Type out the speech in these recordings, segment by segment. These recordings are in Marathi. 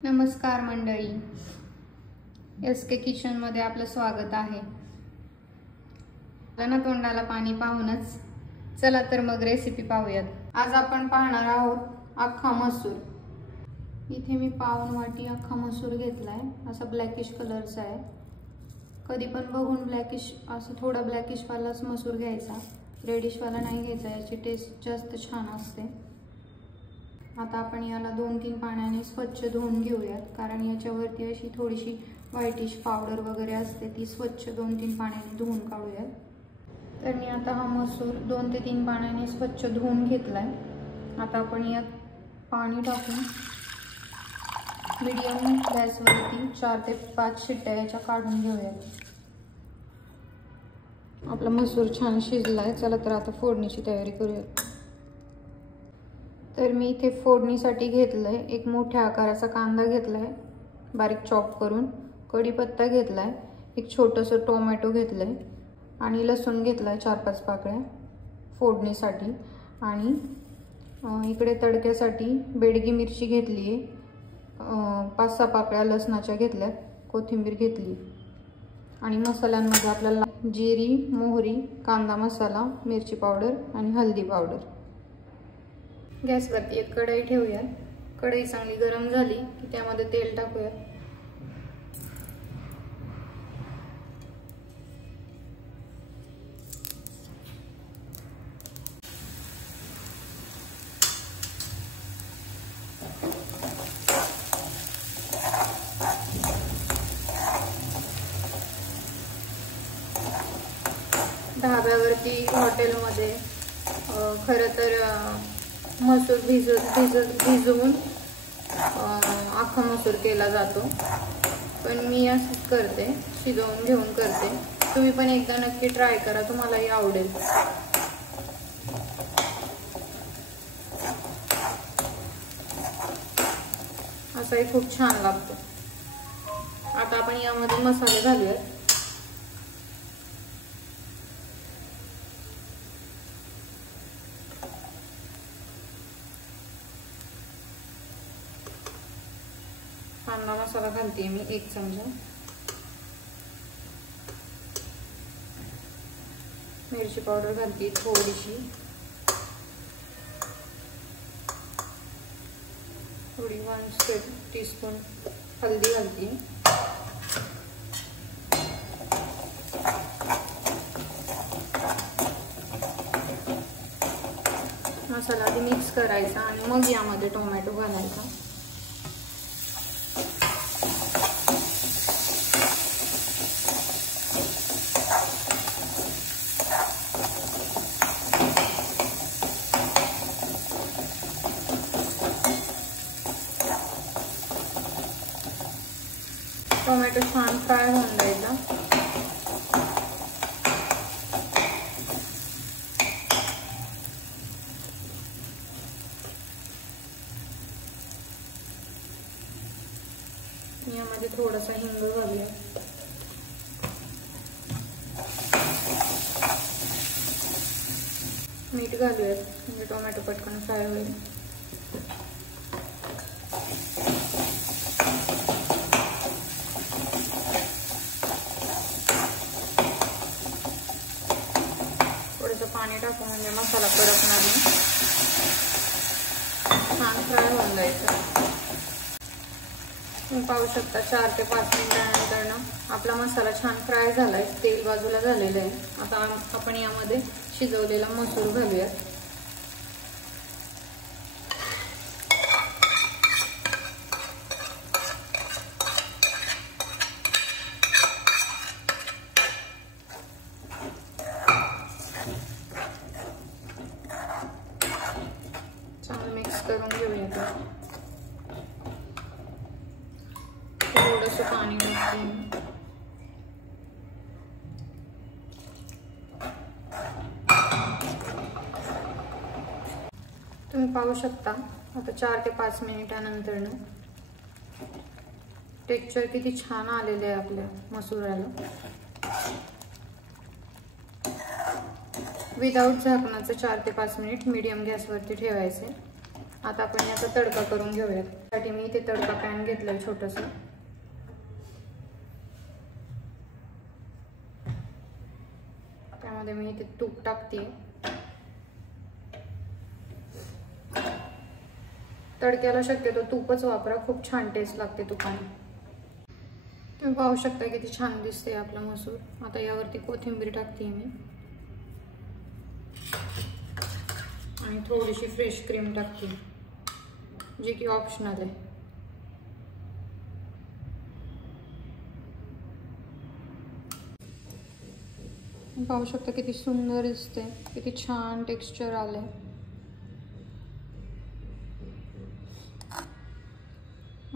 नमस्कार मंडळी, SK किचन मध्ये आपलं स्वागत आहे। ना तोंडाला पाणी पाहूनच चला तर मग रेसिपी पाहूयात। आज आपण पाहणार आहोत अख्खा मसूर। इथे मी पाऊण वाटी अख्खा मसूर घेतलाय, असा ब्लॅकिश कलरचा आहे। कधी पण बघून ब्लॅकिश असं थोडा ब्लॅकिश वालाच मसूर घ्यायचा, रेडिश वाला नाही घ्यायचा, याची टेस्ट जास्त छान असते। आता आपण याला 2-3 पाण्याने स्वच्छ धुवून घेऊयात, कारण याच्यावरती अशी थोडीशी व्हाईटिश पावडर वगैरे असते, ती स्वच्छ 2-3 पाण्याने धुवून काढूयात। तर मी आता हा मसूर 2 ते 3 पाण्याने स्वच्छ धुवून घेतलाय। आता आपण यात पाणी टाकून मीडियम गॅसवरती 4 ते 5 शिट्ट्या याच्या काढून घेऊयात। आपला मसूर छान शिजलाय, चला तर आता फोडणीची तयारी करूयात। तर मी इथे फोडणीसाठी घेतलंय एक मोठ्या आकाराचा कांदा घेतलाय बारीक चॉप करून, कढीपत्ता घेतलाय, एक छोटंसं टोमॅटो घेतलंय आणि लसूण घेतलाय 4-5 पाकळ्या फोडणीसाठी। आणि इकडे तडक्यासाठी बेडगी मिरची घेतली आहे, 5-6 पाकळ्या लसणाच्या घेतल्यात, कोथिंबीर घेतली। आणि मसाल्यांमध्ये आपल्याला जिरी, मोहरी, कांदा मसाला, मिरची पावडर आणि हळदी पावडर। गॅसवरती एक कढई ठेवूया। कढई चांगली गरम झाली की त्यामध्ये तेल टाकूया। धाब्यावरती हॉटेलमध्ये खरं तर मसूर भिजवून अख्खा मसूर केला जातो, पण मी असंच करते, शिजवून घेऊन करते। तुम्ही पण एकदा नक्की ट्राय करा, तुम्हालाही आवडेल। असाही खूप छान लागतो। आता आपण यामध्ये मसाले घालूयात। कांदा मसाला घालते मी 1 चमचा, मिरची पावडर घालते थोडीशी, थोडी 1 टीस्पून हळदी घालते, मसाला आधी मिक्स करायचा आणि मग यामध्ये टोमॅटो घालायचा। टोमॅटो छान फ्राय होऊन द्यायचा। यामध्ये थोडासा हिंग घालूया, मीठ घालूयात म्हणजे टोमॅटो पटकन फ्राय होईल। पाणी टाकून म्हणजे मसाला कडकणार नाही, छान फ्राय होऊन जायचं। तुम्ही पाहू शकता 4 ते 5 मिनिटांनंतर आपला मसाला छान फ्राय झालाय, तेल बाजूला झालेलं आहे। आता आपण यामध्ये शिजवलेला मसूर घालूया। मिक्स करून घेऊया। थोडंसं पाणी टाकून तुम्ही पाहू शकता आता 4 ते 5 मिनिटांनंतर टेक्स्चर किती छान आलेले आहे आपल्या मसुराला। विदाउट झाकणाचं 4 ते 5 मिनिट मीडियम गॅसवरती ठेवायचे। आता आपण याचा तडका करून घेऊयात. त्यासाठी मी इथे तडका पॅन घेतलंय छोटंसं. त्यामध्ये मी इथे तूप टाकते. तडक्याला शक्यतो तूपच वापरा, खूप छान टेस्ट लागते तुपाने. तुम्ही पाहू शकता किती छान दिसते आपला मसूर. आता यावरती कोथिंबीर टाकते मी आणि थोडीशी फ्रेश क्रीम टाकते, जी की ऑप्शनल आहे. पाहू शकता किती सुंदर दिसते, किती छान टेक्स्चर आले.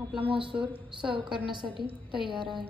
आपला मसूर सर्व करण्यासाठी तयार आहे.